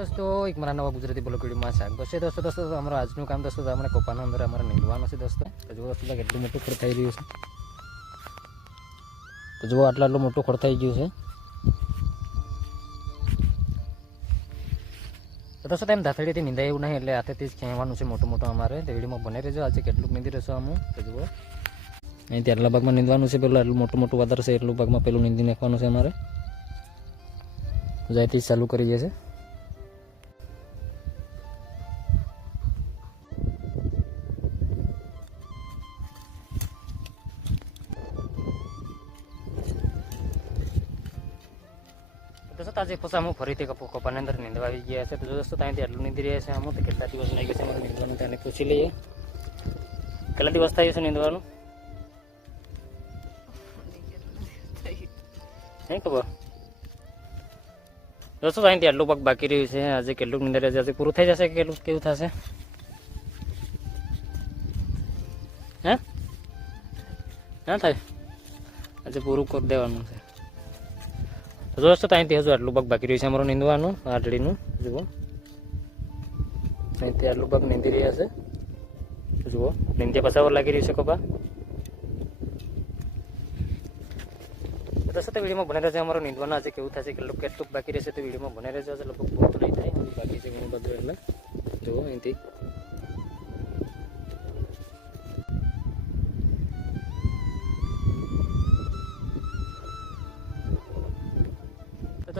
દોસ્તો, એક મારા નવા ગુજરાતી બ્લોગ વિડીયોમાં સ્વાગત છે. દોસ્તો દોસ્તો અમારું આજનું કામ દોસ્તો આપણે કોપાના અંદર અમારે નીંદવાનું છે દોસ્તો. તો જુઓ દોસ્તો, કેટલું મોટું ખોડ થઈ રહ્યું છે. તો જુઓ આટલા આટલું મોટું ખોડ થઈ ગયું છે. તો દોસ્તો, તેમ ધાથડીથી નીંદાય એવું નહીં, એટલે હાથેથી જ ખેંચવાનું છે મોટું મોટું અમારે. તો વિડીયોમાં બને રહેજો. આજે કેટલું નીંદી રહેશો અમુક તો જુઓ. અહીંથી આટલા ભાગમાં નીંદવાનું છે. પેલું આટલું મોટું મોટું વધારે છે, એટલું ભાગમાં પેલું નીંદી નાખવાનું છે અમારે. જાયથી ચાલુ કરી દે છે દોસ્તો આજે પછી હું ફરીથી કપો કપાની અંદર નીંદવા આવી ગયા છે. તો દોસ્તો ત્યાંથી આટલું નીંદી રહ્યા છે અમુક તો કેટલા દિવસ લાગી છે અમારે નીંદવાનું? તેને પૂછી લઈએ. કેટલા દિવસ થાય છે નીંદવાનું? નહીં ખબર? દોસ્તો અહીંથી આટલું પગ બાકી રહ્યું છે. આજે કેટલું નીંદર છે? આજે પૂરું થઈ જશે કે કેટલું, કેવું થશે? હે? ના થાય? આજે પૂરું કરી દેવાનું છે. તો દોસ્તો ત્યાંથી હજુ આટલું પગ બાકી રહ્યું છે અમારું નીંદવાનું આટડીનું જુઓ. અહીંથી આટલું પગ નીંદી રહ્યા છે. જુઓ. નીંદે પસાવર લાગી રહ્યું છે કપા દોસ્તો તો વિડીયોમાં બને રહેશે અમારો નીંદવાનું આજે કેવું થશે કેટલું કેટલું બાકી રહેશે તો વિડીયોમાં બને રહેશે લગભગ બહુ નહીં થાય. બાકી છે ઘણું બધું એટલે. જુઓ અહીંથી.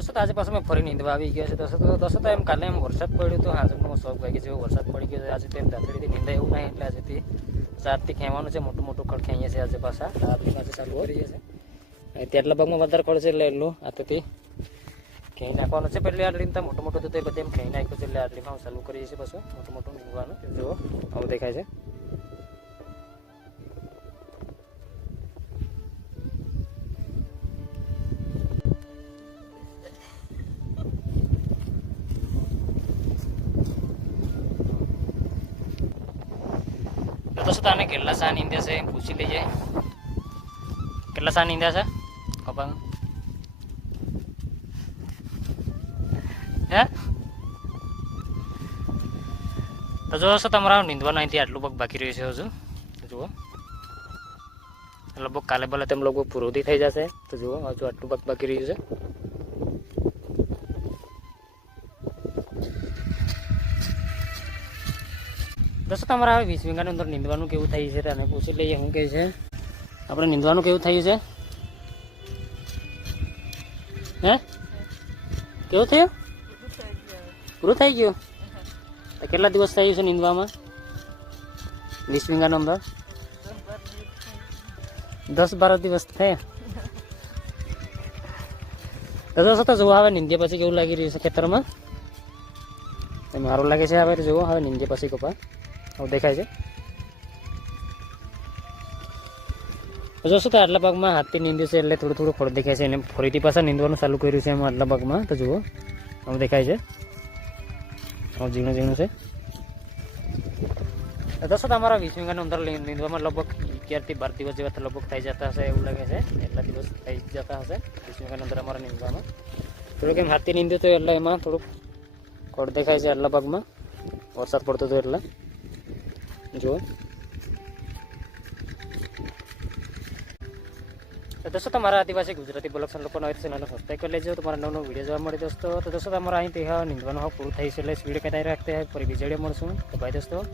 દોસ્તો આજે પાછું મેં ફરી નીંદવા આવી ગયા છે. દોસ્તો દોસ્તો એમ કાલે એમ વરસાદ પડ્યો તો હું શોખ વાગી જેવો વરસાદ પડી ગયો આજે તો એમ દાંતડીથી નીંદાય એવું નહીં, એટલે આજેથી સાતથી ખેવાનું છે. મોટું મોટું ખડ ખેંચીએ છે આજે પાછા. રાતની પાસે ચાલુ કરીએ છે. તેટલા ભાગમાં વધારે ખડ છે એટલે એટલું આથી ખેંચી નાખવાનું છે. પહેલી આટલી મોટું મોટું તો એ બધે એમ ખેઈ નાખ્યું છે. એટલે આટલીમાં ચાલુ કરીએ છીએ પાછું. મોટું મોટું નીંદવાનું. જુઓ, આવું દેખાય છે. દોસ્તો તને કેટલા સા નીંદ્યા છે? પૂછી લઈએ કેટલા સા નીંદ્યા છે? કપા હે? તો જો દોસ્તો તમારા નીંદવાનું અહીંથી આટલું પગ બાકી રહ્યું છે હજુ. જુઓ. લગભગ કાલે ભલે તેમ લગભગ પૂરોથી થઈ જશે. તો જુઓ, હજુ આટલું પગ બાકી રહ્યું છે. દોસ્તો, તમારે હવે વીસ વીઘાની અંદર નીંદવાનું કેવું થયું છે તેને પૂછી લઈએ, શું કહે છે? આપણે નીંદવાનું કેવું થયું છે? હે? કેવું થયું? પૂરું થઈ ગયું? તો કેટલા દિવસ થયું છે નીંદવામાં? વીસ વીઘાનો અંદર? દસ બાર દિવસ થયા? તો દોસ્તો, તો જોવા હવે નીંદ્યા પછી કેવું લાગી રહ્યું છે ખેતરમાં? મારું લાગે છે, હવે જોવો હવે નીંદ્યા પછી કપા હવે દેખાય છે. જોશો તો આટલા ભાગમાં હાથથી નીંદ્યું છે એટલે થોડું થોડું ખોડ દેખાય છે. એને ફરીથી પાછા નીંદવાનું ચાલુ કર્યું છે એમાં આટલા ભાગમાં. તો જુઓ આમ દેખાય છે. આમ ઝીણું ઝીણું છે. દોસ્તો, તમારા વીસ વીઘાની અંદર નીંદવામાં લગભગ અગિયારથી બાર દિવસ જેવા લગભગ થઈ જતા હશે એવું લાગે છે. એટલા દિવસ થઈ જતા હશે વીસ વીઘાની અંદર અમારા નીંદવામાં. થોડુંક એમ હાથથી નીંદ્યું હતું એટલે એમાં થોડુંક ખોડ દેખાય છે આટલા ભાગમાં. વરસાદ પડતો હતો એટલે. જુઓ. તો દોસ્તો, તમારા આદિવાસી ગુજરાતી બ્લોગ્સ લોકોનો હોય ચેનલને સબસ્ક્રાઈબ કરી લેજો. તમારા નવો નવો વીડિયો જોવા મળે દોસ્તો. તો દોસ્તો, તમારા અહીં તે નીંદવાનું પૂરું થઈ છે એટલે વીડિયો કહેતા રાખતે ફરી બીજા મળશું. તો ભાઈ દોસ્તો.